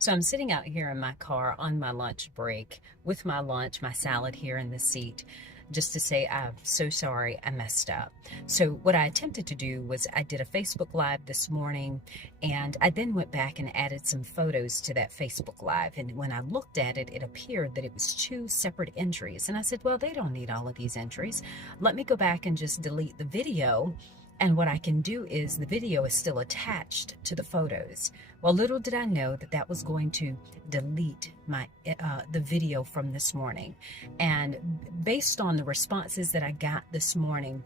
So I'm sitting out here in my car on my lunch break with my lunch, my salad here in the seat, just to say I'm so sorry I messed up. So what I attempted to do was I did a Facebook Live this morning, and I then went back and added some photos to that Facebook Live. And when I looked at it, it appeared that it was two separate entries. And I said, well, they don't need all of these entries. Let me go back and just delete the video. And what I can do is the video is still attached to the photos. Well, little did I know that that was going to delete the video from this morning. And based on the responses that I got this morning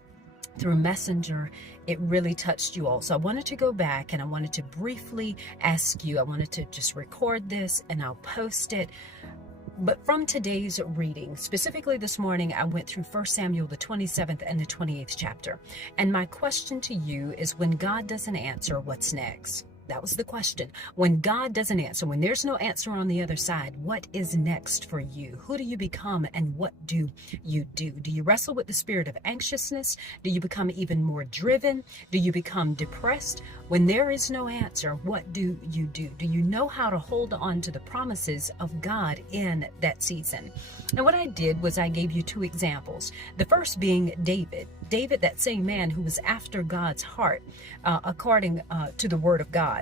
through Messenger, it really touched you all. So I wanted to go back and I wanted to briefly ask you, I wanted to just record this and I'll post it. But from today's reading, specifically this morning, I went through 1 Samuel, the 27th and the 28th chapter. And my question to you is, when God doesn't answer, what's next? That was the question. When God doesn't answer, when there's no answer on the other side, what is next for you? Who do you become and what do you do? Do you wrestle with the spirit of anxiousness? Do you become even more driven? Do you become depressed? When there is no answer, what do you do? Do you know how to hold on to the promises of God in that season? And what I did was I gave you two examples. The first being David. David, that same man who was after God's heart, according to the word of God.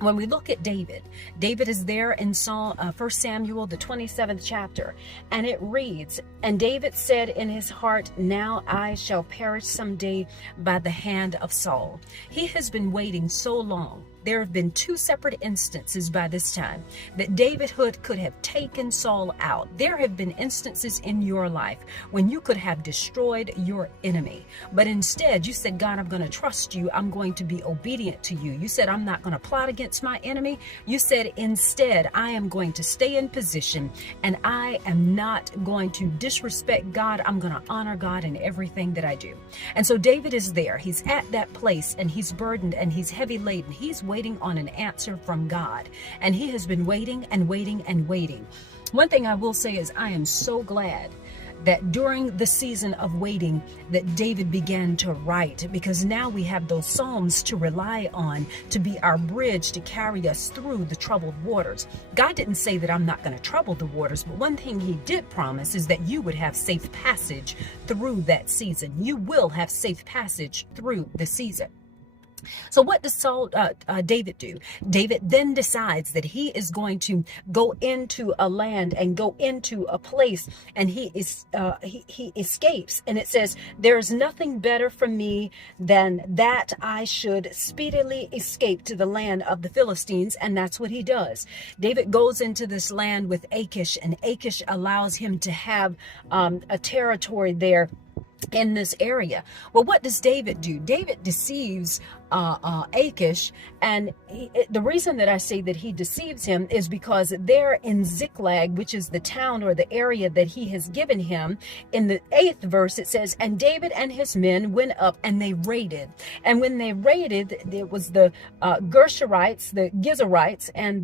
When we look at David, David is there in 1 Samuel, the 27th chapter, and it reads, "And David said in his heart, now I shall perish someday by the hand of Saul." He has been waiting so long. There have been two separate instances by this time that David could have taken Saul out. There have been instances in your life when you could have destroyed your enemy. But instead, you said, God, I'm going to trust you. I'm going to be obedient to you. You said, I'm not going to plot against my enemy. You said, instead, I am going to stay in position and I am not going to disrespect God. I'm going to honor God in everything that I do. And so David is there. He's at that place and he's burdened and he's heavy laden. He's waiting on an answer from God. And he has been waiting and waiting and waiting. One thing I will say is I am so glad that during the season of waiting that David began to write, because now we have those Psalms to rely on to be our bridge to carry us through the troubled waters. God didn't say that I'm not going to trouble the waters, but one thing he did promise is that you would have safe passage through that season. You will have safe passage through the season. So what does David do? David then decides that he is going to go into a land and go into a place, and he escapes. And it says, there is nothing better for me than that I should speedily escape to the land of the Philistines. And that's what he does. David goes into this land with Achish, and Achish allows him to have a territory there in this area. Well, what does David do? David deceives Achish, and the reason that I say that he deceives him is because there in Ziklag, which is the town or the area that he has given him, in the 8th verse it says, and David and his men went up and they raided. And when they raided, there was the Gershurites, the Gizarites, and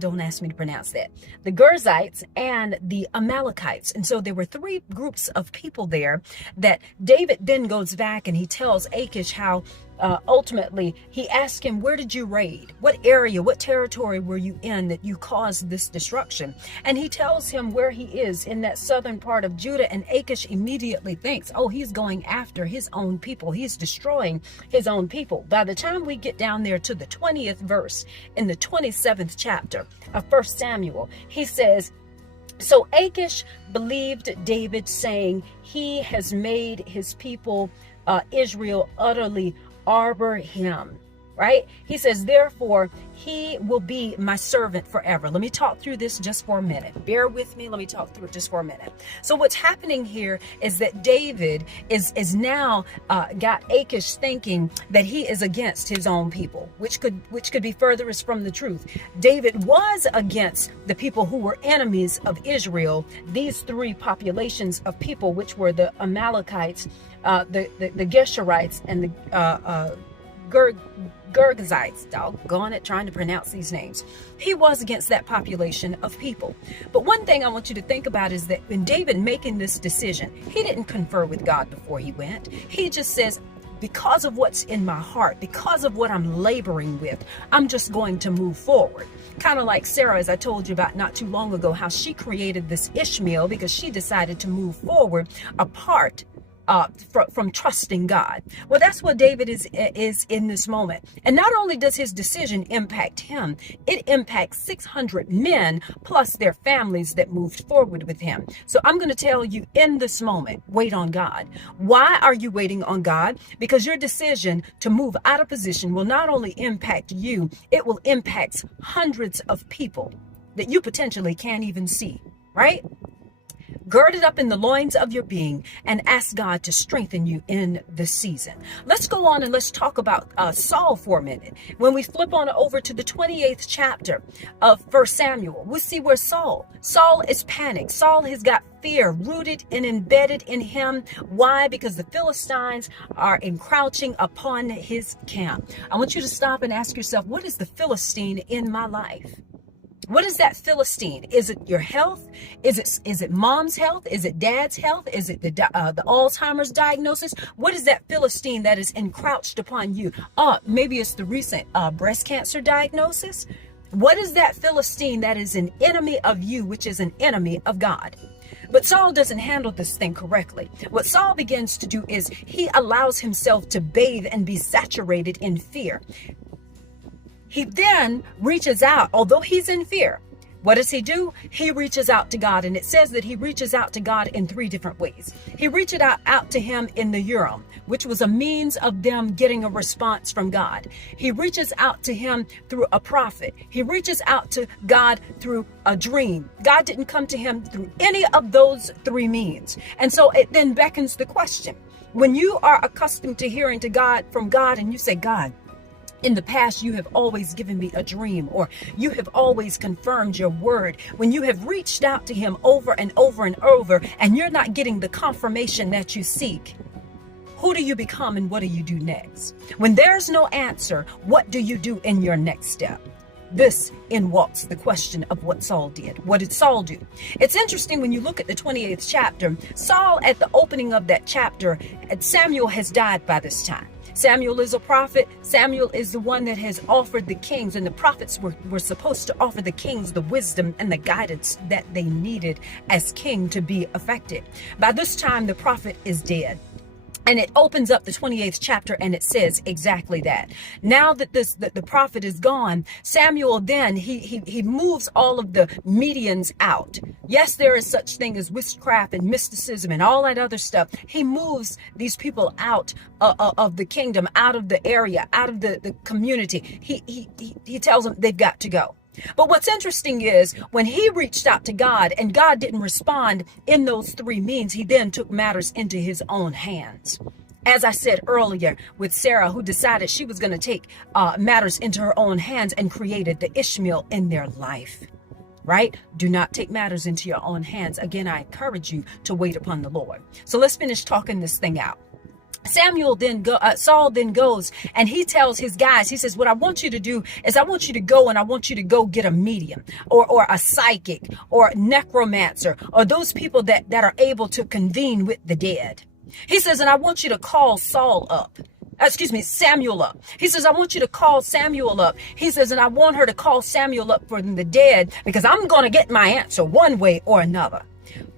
don't ask me to pronounce that. The Gerzites and the Amalekites. And so there were three groups of people there that David then goes back and he tells Achish how ultimately he asked him, where did you raid? What area, what territory were you in that you caused this destruction? And he tells him where he is in that southern part of Judah. And Achish immediately thinks, oh, he's going after his own people. He's destroying his own people. By the time we get down there to the 20th verse in the 27th chapter of 1 Samuel, he says, so Achish believed David, saying, he has made his people Israel utterly arbor him. Right? He says, therefore, he will be my servant forever. Let me talk through this just for a minute. Bear with me. Let me talk through it just for a minute. So what's happening here is that David is now got Achish thinking that he is against his own people, which could be furthest from the truth. David was against the people who were enemies of Israel. These three populations of people, which were the Amalekites, the Geshurites, and the Gergezites, doggone it, trying to pronounce these names. He was against that population of people. But one thing I want you to think about is that when David making this decision, he didn't confer with God before he went. He just says, because of what's in my heart, because of what I'm laboring with, I'm just going to move forward. Kind of like Sarah, as I told you about not too long ago, how she created this Ishmael because she decided to move forward apart from trusting God. Well, that's what David is in this moment. And not only does his decision impact him, it impacts 600 men plus their families that moved forward with him. So I'm going to tell you in this moment, wait on God. Why are you waiting on God? Because your decision to move out of position will not only impact you, it will impact hundreds of people that you potentially can't even see, right? Gird it up in the loins of your being and ask God to strengthen you in this season. Let's go on and let's talk about Saul for a minute. When we flip on over to the 28th chapter of 1 Samuel, we'll see where Saul is panicked. Saul has got fear rooted and embedded in him. Why? Because the Philistines are encroaching upon his camp. I want you to stop and ask yourself, what is the Philistine in my life? What is that Philistine? Is it your health? Is it mom's health? Is it dad's health? Is it the Alzheimer's diagnosis? What is that Philistine that is encroached upon you? Maybe it's the recent breast cancer diagnosis. What is that Philistine that is an enemy of you, which is an enemy of God? But Saul doesn't handle this thing correctly. What Saul begins to do is he allows himself to bathe and be saturated in fear. He then reaches out, although he's in fear. What does he do? He reaches out to God, and it says that he reaches out to God in 3 different ways. He reached out to him in the Urim, which was a means of them getting a response from God. He reaches out to him through a prophet. He reaches out to God through a dream. God didn't come to him through any of those 3 means. And so it then beckons the question, when you are accustomed to hearing from God and you say, God, in the past, you have always given me a dream, or you have always confirmed your word. When you have reached out to him over and over and over, and you're not getting the confirmation that you seek, who do you become and what do you do next? When there's no answer, what do you do in your next step? This in walks the question of what Saul did. What did Saul do? It's interesting when you look at the 28th chapter, Saul, at the opening of that chapter, Samuel has died by this time. Samuel is a prophet. Samuel is the one that has offered the kings, and the prophets were supposed to offer the kings the wisdom and the guidance that they needed as king to be effective. By this time, the prophet is dead. And it opens up the 28th chapter and it says exactly that. Now that the prophet is gone, Samuel then, he moves all of the medians out. Yes, there is such thing as witchcraft and mysticism and all that other stuff. He moves these people out of the kingdom, out of the area, out of the community. He tells them they've got to go. But what's interesting is when he reached out to God and God didn't respond in those 3 means, he then took matters into his own hands. As I said earlier with Sarah, who decided she was going to take matters into her own hands and created the Ishmael in their life. Right? Do not take matters into your own hands. Again, I encourage you to wait upon the Lord. So let's finish talking this thing out. Saul then goes and he tells his guys, he says, what I want you to do is I want you to go and I want you to go get a medium or a psychic or necromancer or those people that are able to convene with the dead. He says, and I want you to call Samuel up. He says, I want you to call Samuel up. He says, and I want her to call Samuel up from the dead because I'm going to get my answer one way or another.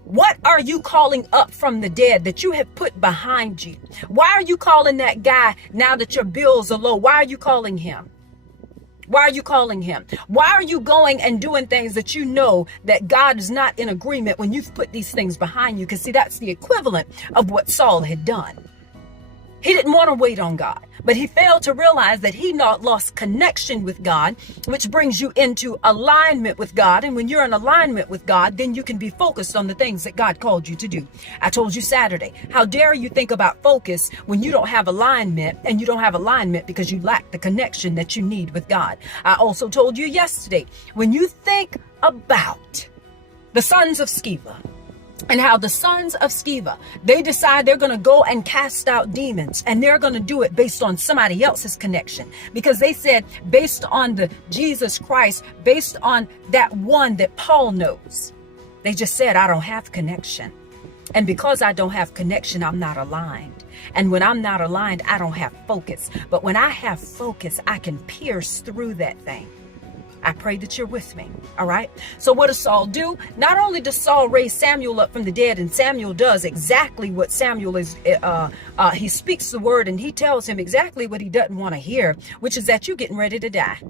What are you calling up from the dead that you have put behind you? Why are you calling that guy now that your bills are low? Why are you calling him? Why are you calling him? Why are you going and doing things that you know that God is not in agreement when you've put these things behind you? Because see, that's the equivalent of what Saul had done. He didn't want to wait on God, but he failed to realize that he not lost connection with God, which brings you into alignment with God. And when you're in alignment with God, then you can be focused on the things that God called you to do. I told you Saturday, how dare you think about focus when you don't have alignment, and you don't have alignment because you lack the connection that you need with God. I also told you yesterday, when you think about the sons of Sceva, and how the sons of Sceva, they decide they're going to go and cast out demons, and they're going to do it based on somebody else's connection, because they said based on the Jesus Christ, based on that one that Paul knows. They just said, I don't have connection. And because I don't have connection, I'm not aligned. And when I'm not aligned, I don't have focus. But when I have focus, I can pierce through that thing. I pray that you're with me. All right. So what does Saul do? Not only does Saul raise Samuel up from the dead, and Samuel does exactly what Samuel is, he speaks the word and he tells him exactly what he doesn't want to hear, which is that you're getting ready to die.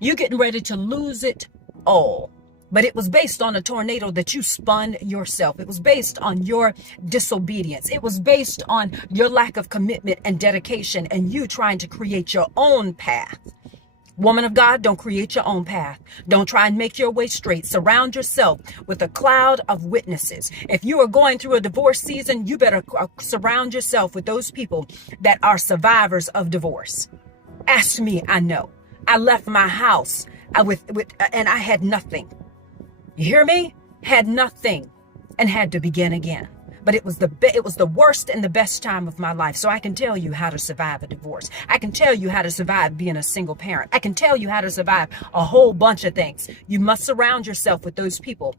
You're getting ready to lose it all. But it was based on a tornado that you spun yourself. It was based on your disobedience. It was based on your lack of commitment and dedication and you trying to create your own path. Woman of God, don't create your own path. Don't try and make your way straight. Surround yourself with a cloud of witnesses. If you are going through a divorce season, you better surround yourself with those people that are survivors of divorce. Ask me, I know. I left my house and I had nothing. You hear me? Had nothing and had to begin again. But it was the worst and the best time of my life. So I can tell you how to survive a divorce. I can tell you how to survive being a single parent. I can tell you how to survive a whole bunch of things. You must surround yourself with those people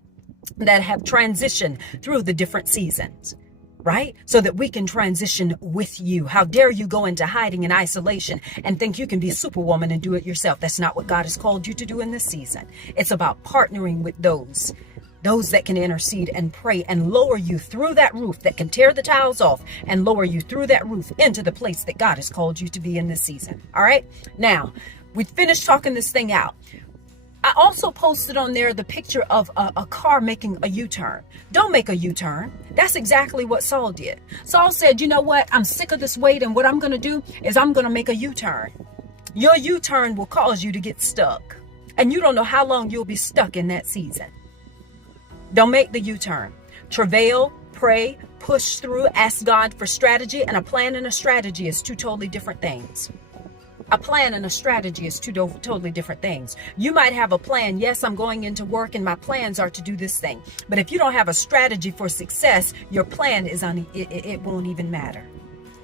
that have transitioned through the different seasons, right? So that we can transition with you. How dare you go into hiding and isolation and think you can be superwoman and do it yourself? That's not what God has called you to do in this season. It's about partnering with those that can intercede and pray and lower you through that roof, that can tear the tiles off and lower you through that roof into the place that God has called you to be in this season. All right. Now, we finished talking this thing out. I also posted on there the picture of a car making a U-turn. Don't make a U-turn. That's exactly what Saul did. Saul said, you know what? I'm sick of this wait, and what I'm going to do is I'm going to make a U-turn. Your U-turn will cause you to get stuck. And you don't know how long you'll be stuck in that season. Don't make the U-turn. Travail, pray, push through, ask God for strategy. And a plan and a strategy is two totally different things. A plan and a strategy is two totally different things. You might have a plan. Yes, I'm going into work and my plans are to do this thing. But if you don't have a strategy for success, your plan is it won't even matter.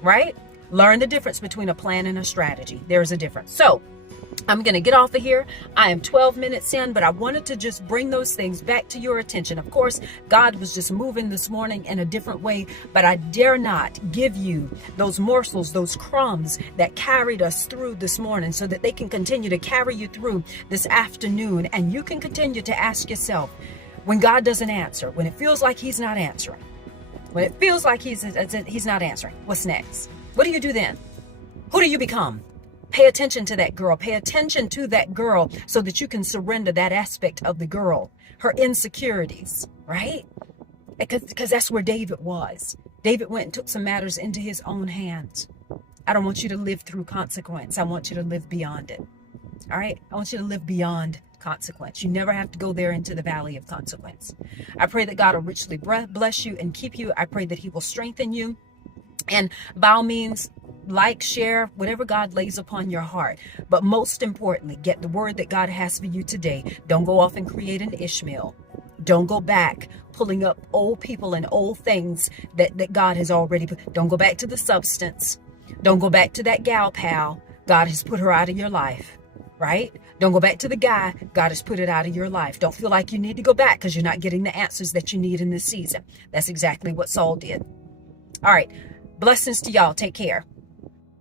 Right? Learn the difference between a plan and a strategy. There's a difference. So I'm going to get off of here. I am 12 minutes in, but I wanted to just bring those things back to your attention. Of course, God was just moving this morning in a different way, but I dare not give you those morsels, those crumbs that carried us through this morning so that they can continue to carry you through this afternoon. And you can continue to ask yourself, when God doesn't answer, when it feels like he's not answering, when it feels like he's not answering, what's next? What do you do then? Who do you become? Pay attention to that girl. Pay attention to that girl so that you can surrender that aspect of the girl, her insecurities, right? Because that's where David was. David went and took some matters into his own hands. I don't want you to live through consequence. I want you to live beyond it. All right? I want you to live beyond consequence. You never have to go there into the valley of consequence. I pray that God will richly bless you and keep you. I pray that he will strengthen you. And by all means, like, share, whatever God lays upon your heart. But most importantly, get the word that God has for you today. Don't go off and create an Ishmael. Don't go back pulling up old people and old things that God has already put. Don't go back to the substance. Don't go back to that gal pal. God has put her out of your life, right? Don't go back to the guy. God has put it out of your life. Don't feel like you need to go back because you're not getting the answers that you need in this season. That's exactly what Saul did. All right. Blessings to y'all. Take care.